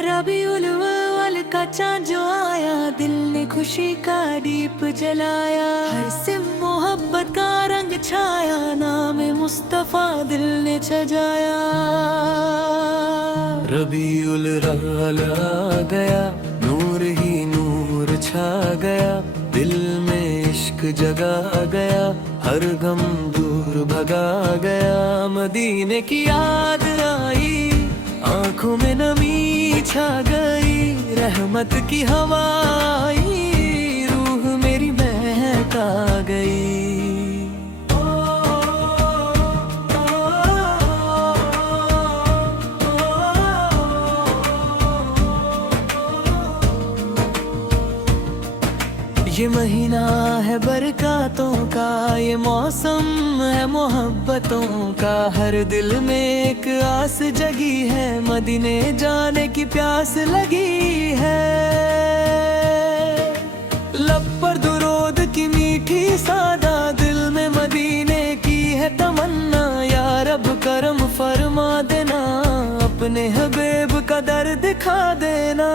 रबीउल अव्वल का चाँद जो आया, दिल ने खुशी का दीप जलाया। हर सिम मोहब्बत का रंग छाया, नाम मुस्तफा दिल ने सजाया। रबीउल अव्वल आ गया, नूर ही नूर छा गया। दिल में इश्क जगा गया, हर गम दूर भगा गया। मदीने की याद आई, आंखों में नमी छा गई। रहमत की हवा आई, रूह मेरी महका गई। ये महीना है बरकतों का, ये मौसम है मोहब्बतों का। हर दिल में एक आस जगी है, मदीने जाने की प्यास लगी है। लब पर दुरूद की मीठी सादा, दिल में मदीने की है तमन्ना। या रब करम फरमा देना, अपने हबीब का दर दिखा देना।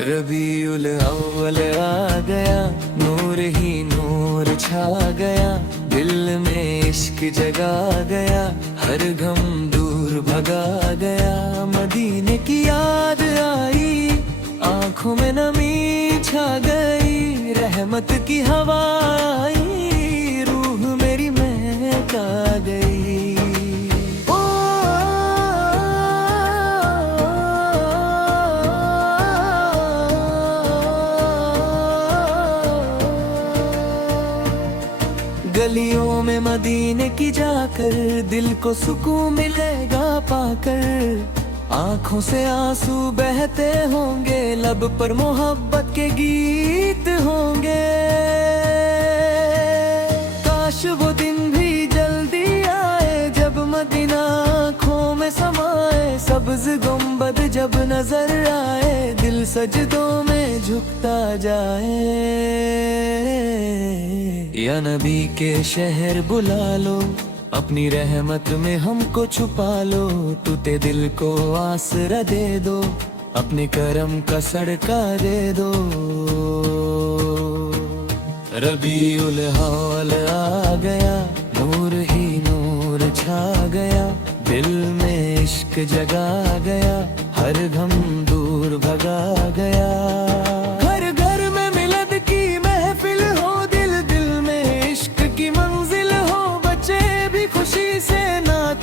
रबीउल अव्वल आ गया, नूर ही नूर छा गया। दिल में इश्क जगा गया, हर गम दूर भगा गया। मदीने की याद आई, आंखों में नमी छा गई। रहमत की हवा आई, रूह मेरी महका गई। गलियों में मदीने की जाकर, दिल को सुकून मिलेगा पाकर। आंखों से आंसू बहते होंगे, लब पर मोहब्बत के गीत होंगे। काश वो दिन भी जल्दी आए, जब मदीना आँखों में समाए। सब्ज गुंबद जब नजर आए, दिल सजदों में झुकता जाए। या नबी के शहर बुला लो, अपनी रहमत में हमको छुपा लो। टूटे दिल को आसरा दे दो, अपने करम का सड़का दे दो। रबीउल अव्वल आ गया, नूर ही नूर छा गया। दिल में इश्क जगा गया, हर गम दूर भगा गया।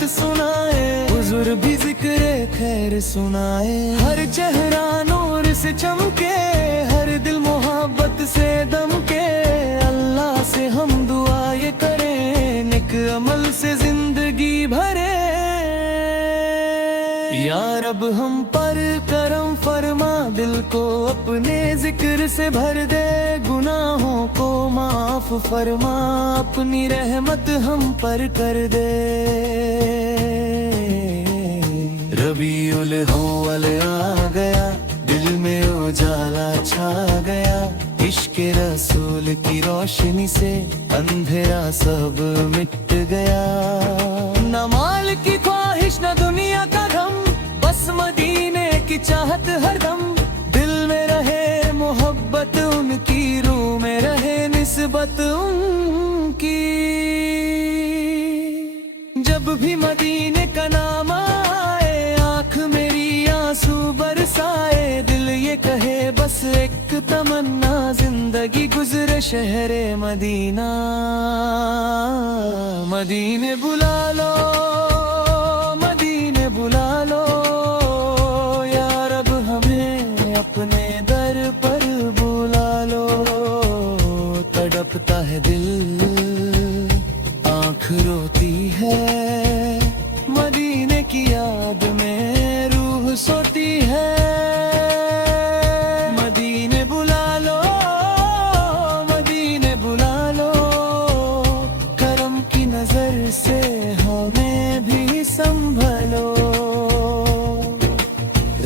सुनाए हुजूर भी जिक्र खैर सुनाए। हर चेहरा नूर से चमके, हर दिल मोहब्बत से दमके। अल्लाह से हम दुआ ये करें, नेक अमल से जिंदगी भरे। या रब हम पर करम फरमा, दिल को अपने जिक्र से भर दे। गुनाहों को माफ फरमा, अपनी रहमत हम पर कर दे। रबीउल अव्वल आ गया, दिल में उजाला छा गया। इश्क रसूल की रोशनी से अंधेरा सब मिट गया। न माल की ख्वाहिश न दुनिया का गम, बस मदीने की चाहत हरदम। दिल में रहे मोहब्बत उनकी, रूह में रहे निस्बत उनकी। जब भी मदीने का नाम आए, आँख मेरी आंसू बरसाए। दिल ये कहे बस एक तमन्ना, जिंदगी गुजरे शहरे मदीना। मदीने बुला लो, मदीने बुला लो। या रब हमें अपने दर पर बुला लो। तड़पता है दिल, आँख रोती है। मदीने की याद में रूह सोती है। मदीने बुला लो, मदीने बुला लो। करम की नजर से हमें भी संभलो।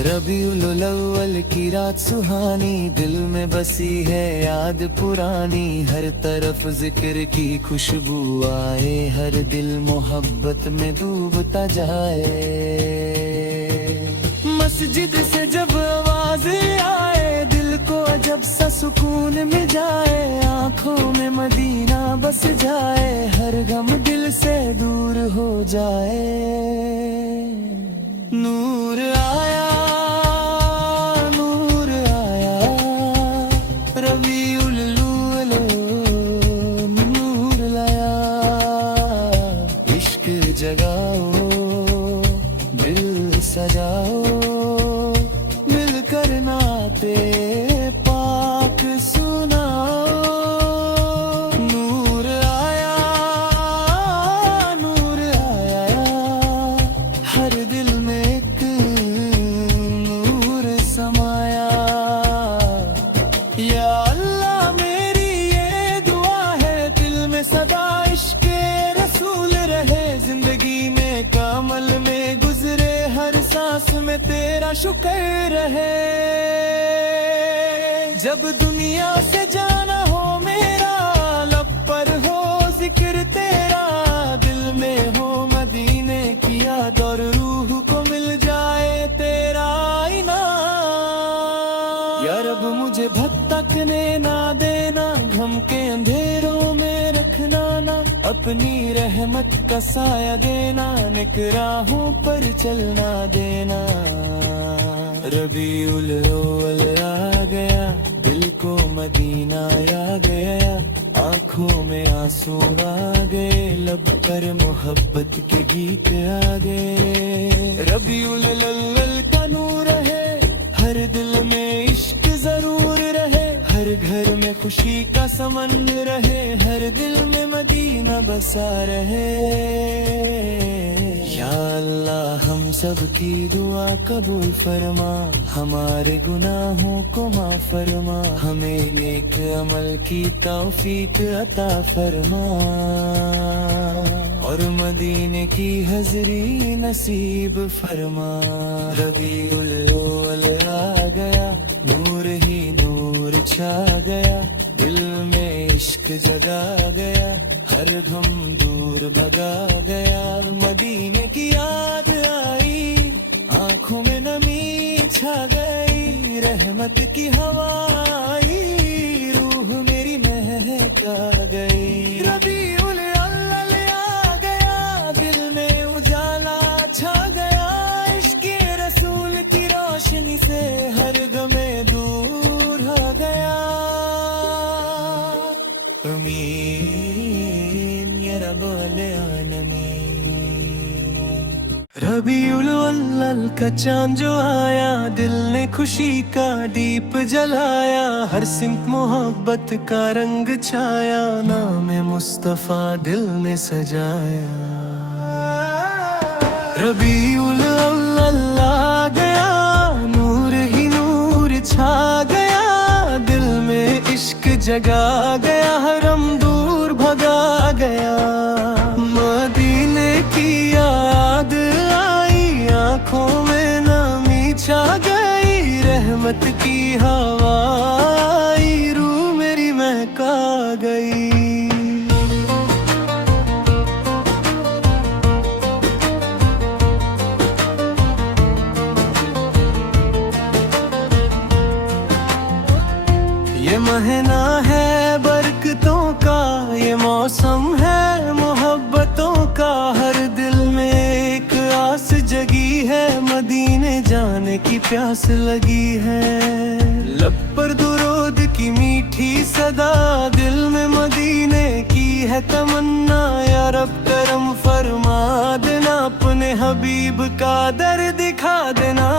रबीउल अव्वल की रात सुहानी, दिल में बसी है याद पुरानी। हर तरफ जिक्र की खुशबू आए, हर दिल मोहब्बत में डूबता जाए। मस्जिद से जब आवाज आए, दिल को अजब सा सुकून मिल जाए। आंखों में मदीना बस जाए, हर गम दिल से दूर हो जाए। नूर आया, नूर आया, रबीउल अव्वल नूर लाया। इश्क जगाओ, दिल सजाओ, मिलकर नाते पाक सुनाओ। नूर आया, नूर आया, हर दिल में एक नूर समाया। या अल्लाह मेरी ये दुआ है, दिल में सदा इश्क रसूल रहे। जिंदगी में कामल में गुजरे, हर सांस में तेरा शुक्र रहे। जब दुनिया से जाना हो मेरा, लब पर हो जिक्र तेरा। दिल में हो मदीने की याद, और रूह को मिल जाए तेरा आईना। या रब मुझे भटकने ना देना, गम के अंधेरों में रखना ना। अपनी रहमत का साया देना, नेक राहों पर चलना देना। रबीउल अव्वल आ गया, दिल को मदीना आ गया। आंखों में आंसू आ गए, लब पर मोहब्बत के गीत आ गए। रबीउल अव्वल का नूर है, हर दिल में इश्क जरूर रहे। हर घर में खुशी का समन रहे, हर दिल में मदीना बसा रहे। या अल्लाह हम सब की दुआ कबूल फरमा, हमारे गुनाहों को माफ फरमा। हमें नेक अमल की तौफीक अता फरमा, और मदीने की हजरी नसीब फरमा। रबीउल अव्वल आ गया, नूर ही नूर छा गया। दिल में इश्क जगा गया, हर गम दूर भगा गया। मदीने की याद आई, आंखों में नमी छा गई। रहमत की हवा आई, रूह मेरी महका गई। रबीउल अव्वल आ गया, दिल में उजाला छा गया। इश्क रसूल की रोशनी से हर गमे दूर हो गया। आमीन या रब्बल आलमीन। रबीउल अव्वल का चांद जो आया, दिल ने खुशी का दीप जलाया। हर सिमत मोहब्बत का रंग छाया, नाम मुस्तफा दिल ने सजाया। रबीउल अव्वल आ गया, नूर ही नूर छा गया। दिल में इश्क जगा गया, हरम दूर भगा गया। मदीने की याद आई, आंखों में नमी छा गई। रहमत की हवा आई, रूह मेरी महका गई। ये महीना है बरकतों का, ये मौसम है मोहब्बतों का। हर दिल में एक आस जगी है, मदीने जाने की प्यास लगी है। लब पर दुरूद की मीठी सदा, दिल में मदीने की है तमन्ना। या रब करम फरमा देना, अपने हबीब का दर दिखा देना।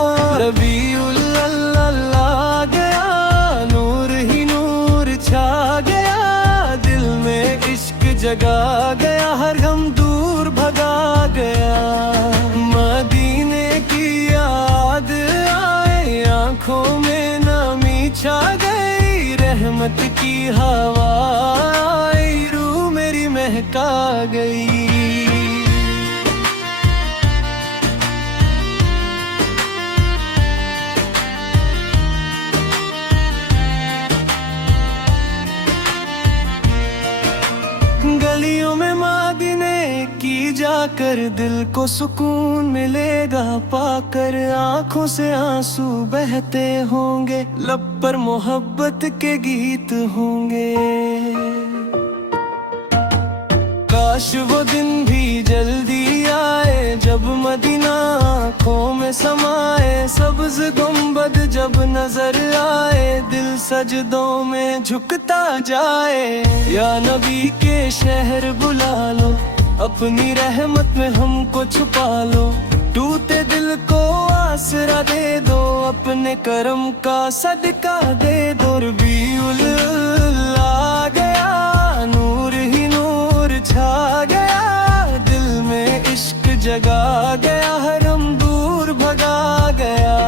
रबीउल अव्वल आ गया, नूर ही नूर छा गया। दिल में इश्क जगा गया, हर गम दूर भगा गया। मदीने की याद आए, आंखों में नमी छा गई। रहमत की हवा आई, रूह मेरी महका गई। कर दिल को सुकून मिलेगा, पाकर आंखों से आंसू बहते होंगे, लब पर मोहब्बत के गीत होंगे। काश वो दिन भी जल्दी आए जब मदीना आँखों में समाए, सब्ज गुंबद जब नजर आए, दिल सजदों में झुकता जाए। या नबी के शहर बुला लो, अपनी रहमत में हमको छुपा लो, टूटे दिल को आसरा दे दो, अपने करम का सदका दे दो। रबीउल आ गया, नूर ही नूर छा गया, दिल में इश्क जगा गया, हरम दूर भगा गया।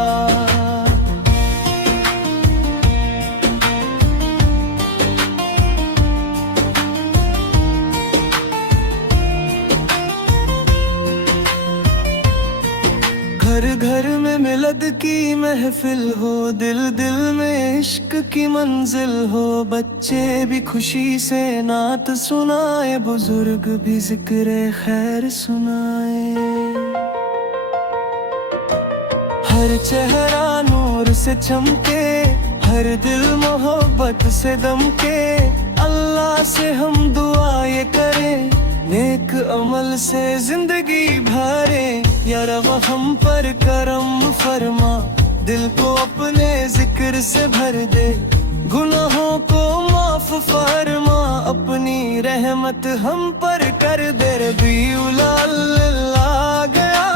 घर घर में मिलद की महफिल हो, दिल दिल में इश्क की मंजिल हो, बच्चे भी खुशी से नात सुनाए, बुजुर्ग भी जिक्र खैर सुनाए। हर चेहरा नूर से चमके, हर दिल मोहब्बत से दमके, अल्लाह से हम दुआ ये करें, नेक अमल से जिंदगी भरे। या रब हम पर करम फरमा, दिल को अपने जिक्र से भर दे, गुनाहों को माफ फरमा, अपनी रहमत हम पर कर दे। रबीउल आ गया,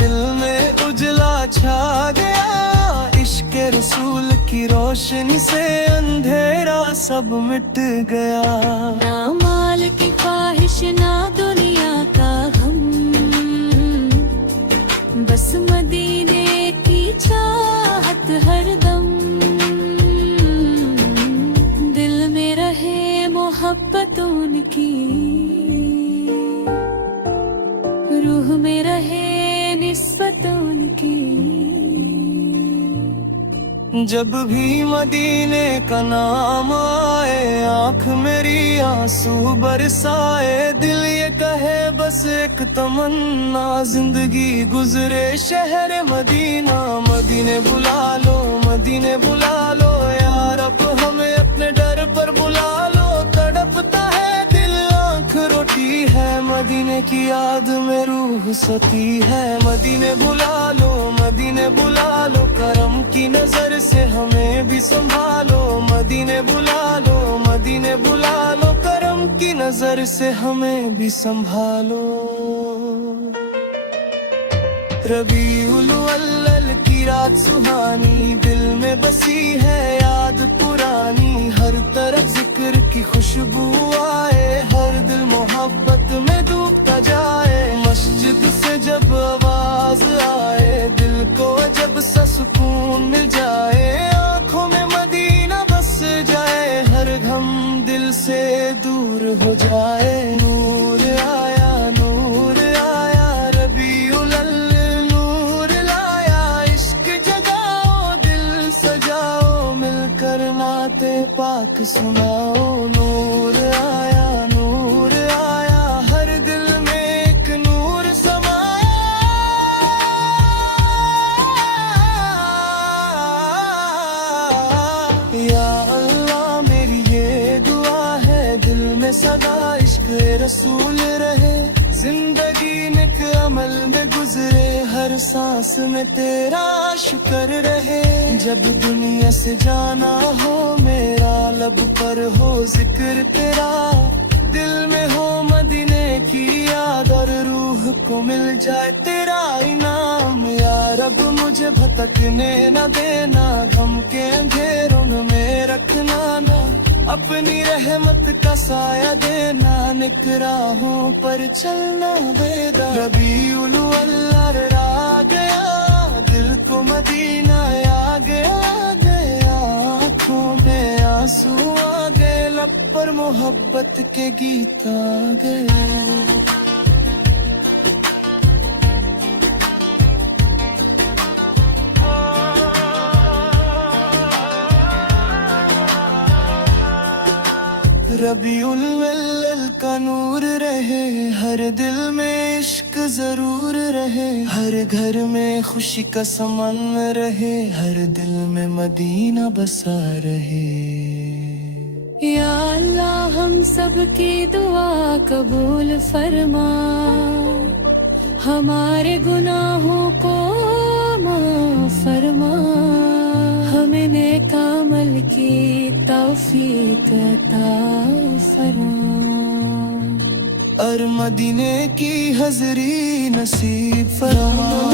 दिल में उजला छा गया, इश्क रसूल की रोशनी से अंधेरा सब मिट गया। ना माल की ख्वाहिश ना दुनिया का गम, बस मदीने की चाहत हरदम, दिल में रहे मोहब्बत उनकी, रूह में रहे निस्बत उनकी। जब भी मदीने का नाम आए, आँख मेरी आंसू बरसाए, दिल ये कहे बस एक तमन्ना, जिंदगी गुजरे शहर मदीना। मदीने बुला लो, मदीने बुला लो, यार अब हमें अपने डर पर बुला लो, तड़पता है दिल आँख रोटी है, मदीने की याद में रूह सती है। मदीने बुला लो, मदीने बुला लो, करम की नजर से हमें भी संभालो, मदीने बुला लो, मदीने बुला लो, करम की नजर से हमें भी संभालो। रबीउल अव्वल की रात सुहानी, दिल में बसी है याद पुरानी, हर तरफ जिक्र की खुशबू आए, हर दिल मोहब्बत में डूबता जाए। मस्जिद से जब आवाज आए, दिल को जब सा सुकून मिल जाए, आंखों में मदीना बस जाए, हर गम दिल से दूर हो जाए। नूर आया, नूर आया, रबीउल अव्वल नूर लाया, इश्क जगाओ दिल सजाओ, मिलकर नाते पाक सुनाओ। नूर आया, नूर आया, हर दिल में एक नूर समाया। या अल्लाह मेरी ये दुआ है, दिल में सदा इश्क रसूल रहे, जिंदगी नेक अमल में गुजरे, हर सांस में तेरा शुक्र रहे। जब दुनिया से जाना हो मेरा, लब पर हो जिक्र तेरा, दिल में हो मदीने की याद, और रूह को मिल जाए तेरा इनाम। या रब मुझे भटकने न देना, गम के अंधेरों में रखना ना, अपनी रहमत का साया देना, नेक राहों पर चलना देना। रबीउल अव्वल आ गया, दिल को मदीना आ गया, आँखों में आंसू आ गए, लब पर मोहब्बत के गीत आ गए। रबीउल अव्वल का नूर रहे, हर दिल में इश्क जरूर रहे, हर घर में खुशी का समन रहे, हर दिल में मदीना बसा रहे। या अल्लाह हम सब की दुआ कबूल फरमा, हमारे गुनाहों को माफ फरमा, हमें नेक अमल की तौफीक अता फरमा। और मदीने की हज़री नसीब फरमा।